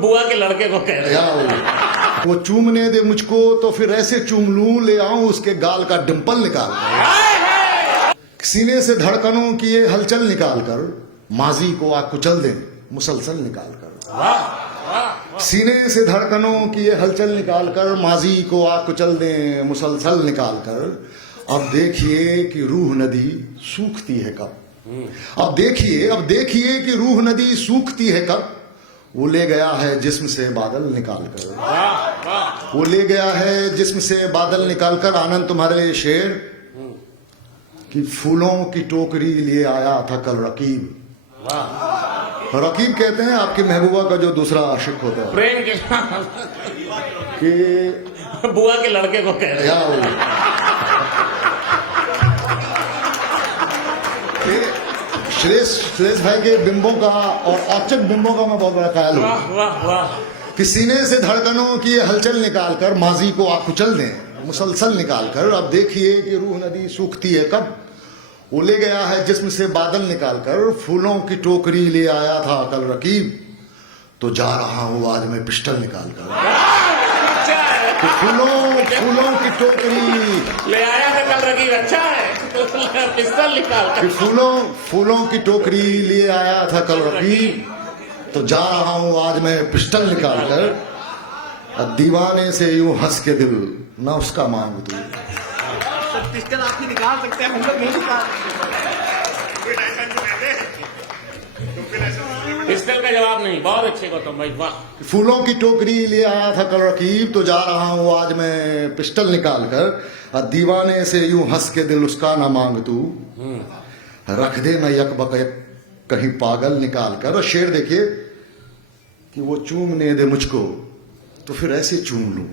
बुआ के लड़के को कह रहे या वो चूमने दे मुझको तो फिर ऐसे चूम लूं, ले आऊं उसके गाल का डिंपल निकाल कर, सीने से धड़कनों की ये हलचल निकाल कर, माजी को आ कुचल दे मुसलसल निकाल कर। सीने से धड़कनों की ये हलचल निकाल कर, माजी को आ कुचल दे मुसलसल निकाल कर। अब देखिए कि रूह नदी सूखती है कब, अब देखिए कि रूह नदी सूखती है कब। वो ले गया है जिस्म से बादल निकाल कर, वो ले गया है जिस्म से बादल निकाल कर। आनंद तुम्हारे लिए शेर कि फूलों की टोकरी लिए आया था कल रकीब। रकीब कहते हैं आपकी महबूबा का जो दूसरा आशिक होता है, प्रेम के कि बुआ के लड़के को कह रहे श्रेष्ठ भाई के बिंबों का और औचक बिंबों का मैं बहुत बड़ा ख्याल हूं। वाह वाह वाह। कि सीने से धड़कनों की ये हलचल निकाल कर, माजी को आप कुचल दें मुसलसल निकाल कर। अब देखिए कि रूह नदी सूखती है कब। वो ले गया है जिस्म से बादल निकाल कर, फूलों की टोकरी ले आया था कल रकीब, तो जा रहा हूं आज मैं पिस्टल निकाल कर। कि फूलों की टोकरी ले आया था कल रकीब, अच्छा है पिस्तौल निकाल कि फूलों की टोकरी लिए आया था कल रकीब, तो जा रहा हूं आज मैं पिस्टल निकाल कर। दीवाने से यूं हंस के दिल ना उसका मांग तू। पिस्टल आप ही निकाल सकते हैं, हम लोग नहीं निकाल। पिस्तौल का जवाब नहीं, बहुत अच्छे गौतम भाई, वाह। फूलों की टोकरी ले आया था कल रकीब, तो जा रहा हूं आज मैं पिस्टल निकाल कर। दीवाने से यूं हंस के दिल उसका ना मांग तू, रख दे न यक बक कहीं पागल निकाल कर। और शेर देखिए कि वो चूमने दे मुझको तो फिर ऐसे चूम लूं,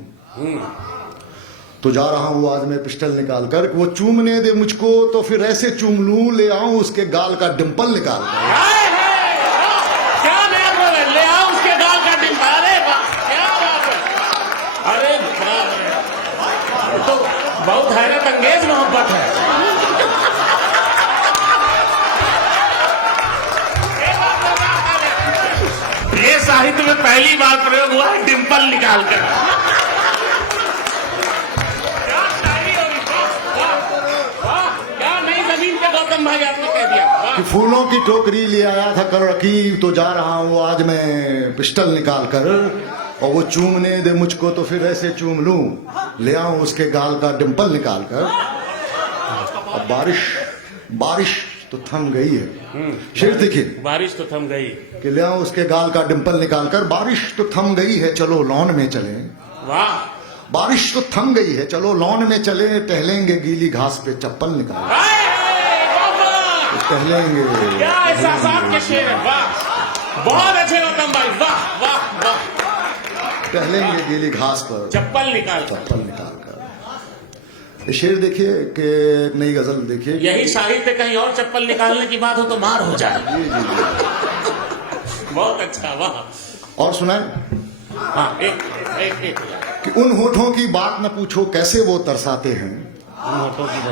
तो जा रहा हूं आज मैं पिस्टल निकाल कर। वो चूमने दे मुझको तो फिर ऐसे चूम लूं, ले आऊं उसके गाल का डिंपल निकाल कर। क्या बात है, ले आओ उसके गाल का डिंपल। अरे वाह, क्या बात है, अरे तो बहुत हैरत अंगेज मोहब्बत है। ये साहित्य में पहली बार प्रयोग हुआ है डिंपल निकाल कर। क्या शायरी होगी, वाह, क्या नई जमीन पे गौतम भाई आपने कह दिया, वाह। कि फूलों की टोकरी ले आया था कल रकीब, तो जा रहा हूं आज मैं पिस्टल निकाल कर। और वो चूमने दे मुझको तो फिर ऐसे चूम लूं, ले आऊं उसके गाल का डिंपल निकाल कर। अब बारिश तो थम गई है। शेर देखिए, बारिश तो थम गई, कि ले आऊं उसके गाल का डिंपल निकाल कर। बारिश तो थम गई है, चलो लॉन में चले। वाह। बारिश तो थम गई है, चलो लॉन में चले, टहलेंगे गीली घास पे चप्पल निकाल कर। टहलेंगे। क्या एहसासात के शेर है, वाह, बहुत अच्छे गौतम भाई, वाह वाह वाह। टहलेंगे गीली घास पर चप्पल निकाल कर। शेर देखिए कि नई गजल देखिए, यही साहित्य कहीं और चप्पल निकालने की बात हो तो मार हो जाए। जी जी जी, बहुत अच्छा, वाह। और सुनाए हाँ, एक कि उन होठों की बात न पूछो कैसे वो तरसाते हैं,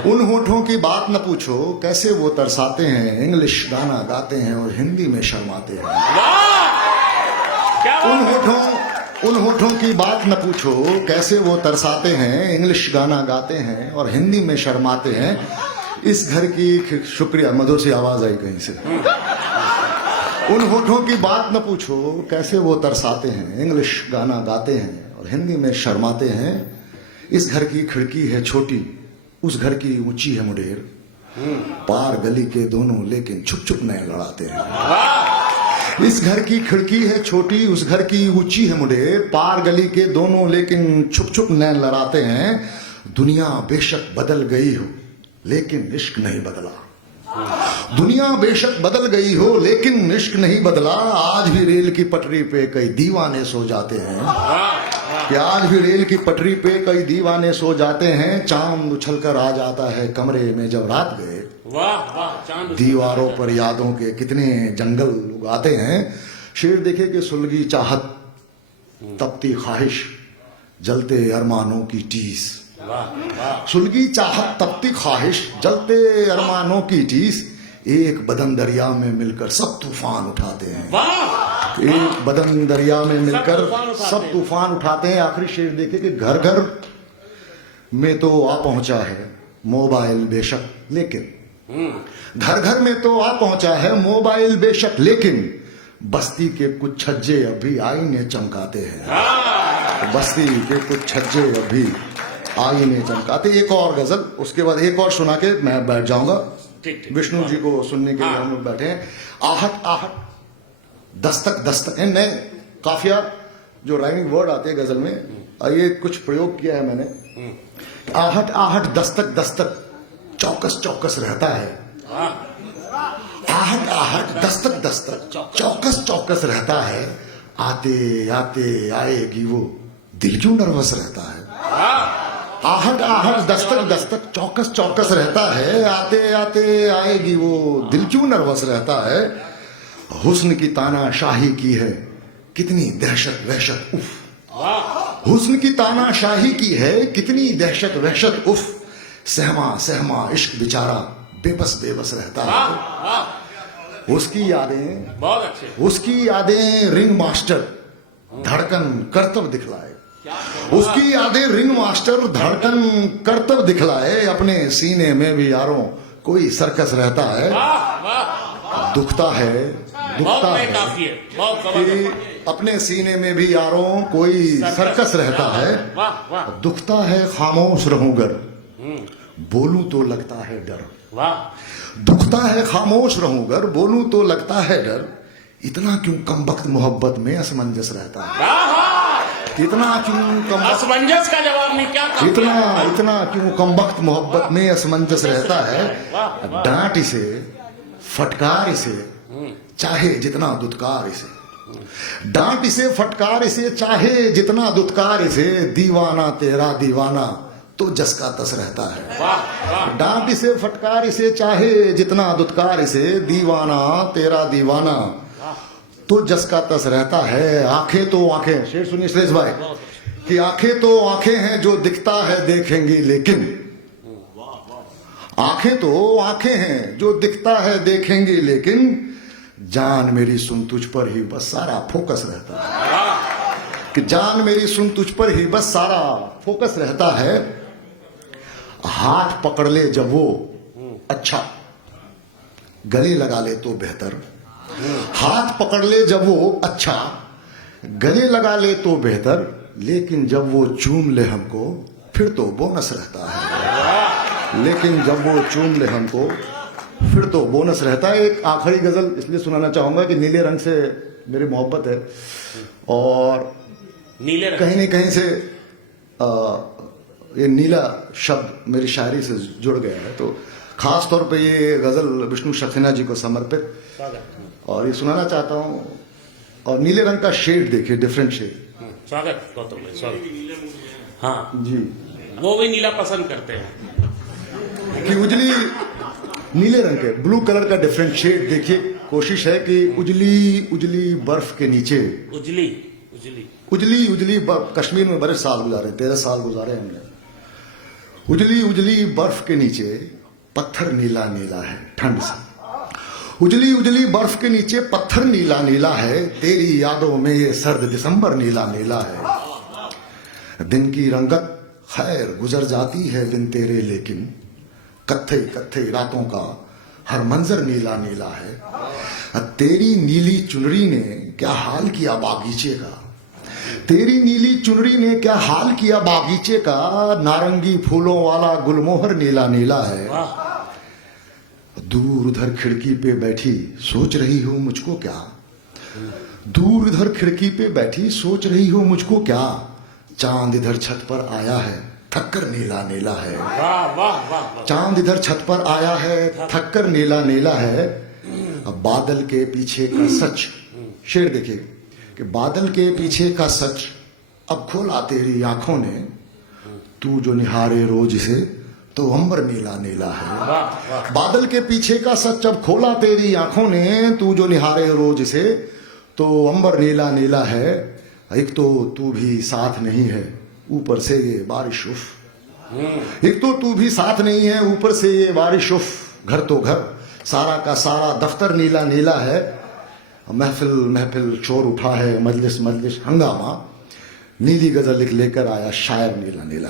उन होठों की बात न पूछो कैसे वो तरसाते हैं, इंग्लिश गाना गाते हैं और हिंदी में शर्माते हैं। वाह, क्या उन होठों की बात न पूछो कैसे वो तरसाते हैं, इंग्लिश गाना गाते हैं और हिंदी में शर्माते हैं। इस घर की शुक्रिया, मधुर सी आवाज आई कहीं से। उन होठों की बात न पूछो कैसे वो तरसाते हैं, इंग्लिश गाना गाते हैं और हिंदी में शर्माते हैं। इस घर की खिड़की है छोटी, उस घर की ऊंची है मुडेर, पार गली के दोनों लेकिन छुप छुप नए लड़ाते हैं। इस घर की खिड़की है छोटी, उस घर की ऊंची है मुडेर, पार गली के दोनों लेकिन छुप छुप नए लड़ाते हैं। दुनिया बेशक बदल गई हो लेकिन इश्क नहीं बदला, दुनिया बेशक बदल गई हो लेकिन इश्क नहीं बदला। आज भी रेल की पटरी पे कई दीवाने सो जाते हैं, कि आज भी रेल की पटरी पे कई दीवाने सो जाते हैं। चांद उछल कर आ जाता है कमरे में जब रात गए, वाह वाह, चांद दीवारों पर यादों के कितने जंगल उगाते हैं। शेर देखे कि सुलगी चाहत तपती ख्वाहिश जलते अरमानों की टीस, सुलगी चाहत तपती ख्वाहिश जलते अरमानों की टीस, एक बदन दरिया में मिलकर सब तूफान उठाते हैं। वाह एक बदन दरिया में मिलकर तूफान उठाते सब हैं। तूफान उठाते हैं। आखिरी शेर देखिए कि घर घर में तो आ पहुंचा है मोबाइल बेशक, लेकिन घर घर में तो आ पहुंचा है मोबाइल बेशक, लेकिन बस्ती के कुछ छज्जे अभी आईने चमकाते हैं। बस्ती के कुछ छज्जे अभी आईने चमकाते। एक और गजल, उसके बाद एक और सुना के मैं बैठ जाऊंगा। ठीक। विष्णु जी को सुनने के लिए हाँ। हम लोग बैठे हैं। आहट आहट दस्तक दस्तक है नए काफिया जो राइमिंग वर्ड आते हैं गजल में, ये कुछ प्रयोग किया है मैंने। आहट आहट दस्तक दस्तक चौकस चौकस रहता है। आहट आहट दस्तक दस्तक चौकस चौकस रहता है। आते आते आएगी वो दिल क्यों नर्वस रहता है। आहट आहट दस्तक दस्तक चौकस चौकस रहता है। आते आते आएगी वो दिल क्यों नर्वस रहता है। हुस्न की तानाशाही की है कितनी दहशत वहशत उफ। हुस्न की तानाशाही की है कितनी दहशत वहशत उफ। सहमा सहमा इश्क बेचारा बेबस बेबस रहता है। उसकी यादें बहुत अच्छे। उसकी यादें रिंग मास्टर धड़कन करतब दिखलाए। उसकी यादें रिंग मास्टर धड़कन करतब दिखलाए। अपने सीने में भी यारों कोई सर्कस रहता है। दुखता है बहुत दुखता नए है काफी है, बहुत कि जबरदस्त। अपने सीने में भी यारों कोई सर्कस रहता है। वाह वाह दुखता है खामोश रहूंगर बोलूं तो लगता है डर। वाह। दुखता है खामोश रहूंगर बोलूं तो लगता है डर। इतना क्यों कमबख्त मोहब्बत में असमंजस रहता है। इतना क्यों कमबख्त असमंजस का जवाब नहीं, क्या काफी इतना है? इतना क्यों कमबख्त मोहब्बत में असमंजस रहता है। डांट इसे फटकार इसे चाहे जितना दुत्कार इसे। डांट इसे फटकार इसे चाहे जितना दुत्कार इसे। दीवाना तेरा दीवाना तो जस का तस रहता है। वाह वाह। डांट इसे फटकार इसे चाहे जितना दुत्कार इसे। दीवाना तेरा दीवाना तो जस का तस रहता है। आंखें तो आंखें, शेर सुनिए श्रेष्ठ भाई, कि आंखें तो आंखें हैं जो दिखता है देखेंगी लेकिन। आंखें तो आंखें हैं जो दिखता है देखेंगी लेकिन। जान मेरी सुन तुझ पर ही बस सारा फोकस रहता है। कि जान मेरी सुन तुझ पर ही बस सारा फोकस रहता है। हाथ पकड़ ले जब वो अच्छा, गले लगा ले तो बेहतर। हाथ पकड़ ले जब वो अच्छा, गले लगा ले तो बेहतर। लेकिन जब वो चूम ले हमको फिर तो बोनस रहता है। लेकिन जब वो चूम ले हमको फिर तो बोनस रहता है। एक आखिरी गजल इसलिए सुनाना चाहूंगा कि नीले रंग से मेरी मोहब्बत है और नीले रंग कहीं न कहीं से ये नीला शब्द मेरी शायरी से जुड़ गया है। तो खास तौर पे ये गजल विष्णु सक्सेना जी को समर्पित स्वागत। और ये सुनाना चाहता हूँ। और नीले रंग का शेड देखिए, डिफरेंट शेड। स्वागत गौतम भाई, स्वागत। हाँ, जी, वो भी नीला पसंद करते हैं। कि उजली नीले रंग के ब्लू कलर का डिफरेंट शेड देखिए। कोशिश है कि उजली उजली बर्फ के नीचे, उजली उजली उजली उजली कश्मीर में बड़े साल गुजारे, 13 साल गुजारे हमने। उजली उजली बर्फ के नीचे पत्थर नीला नीला है ठंड से। उजली उजली बर्फ के नीचे पत्थर नीला नीला है। तेरी यादों में ये सर्द दिसंबर नीला नीला है। दिन की रंगत खैर गुजर जाती है दिन तेरे, लेकिन कत्थई कत्थई रातों का हर मंजर नीला नीला है। तेरी नीली चुनरी ने क्या हाल किया बागीचे का। तेरी नीली चुनरी ने क्या हाल किया बागीचे का। नारंगी फूलों वाला गुलमोहर नीला नीला है। दूर उधर खिड़की पे बैठी सोच रही हो मुझको क्या। दूर उधर खिड़की पे बैठी सोच रही हो मुझको क्या। चांद इधर छत पर आया है थक्कर नीला नीला है। वाह वाह वाह। चांद इधर छत पर आया है थक्कर नीला नीला है। अब बादल के पीछे का सच, शेर देखिए कि बादल के पीछे का सच अब खोला तेरी आंखों ने। तू जो निहारे रोज से तो अंबर नीला नीला है। बादल के पीछे का सच अब खोला तेरी आंखों ने। तू जो निहारे रोज से तो अंबर नीला नीला है। एक तो तू भी साथ नहीं है ऊपर से ये बारिश उफ। एक तो तू भी साथ नहीं है ऊपर से ये बारिश उफ। घर तो घर सारा का सारा दफ्तर नीला नीला है। महफिल महफिल शोर उठा है, मजलिस मजलिस हंगामा, नीली गजल लेकर आया शायर नीला नीला।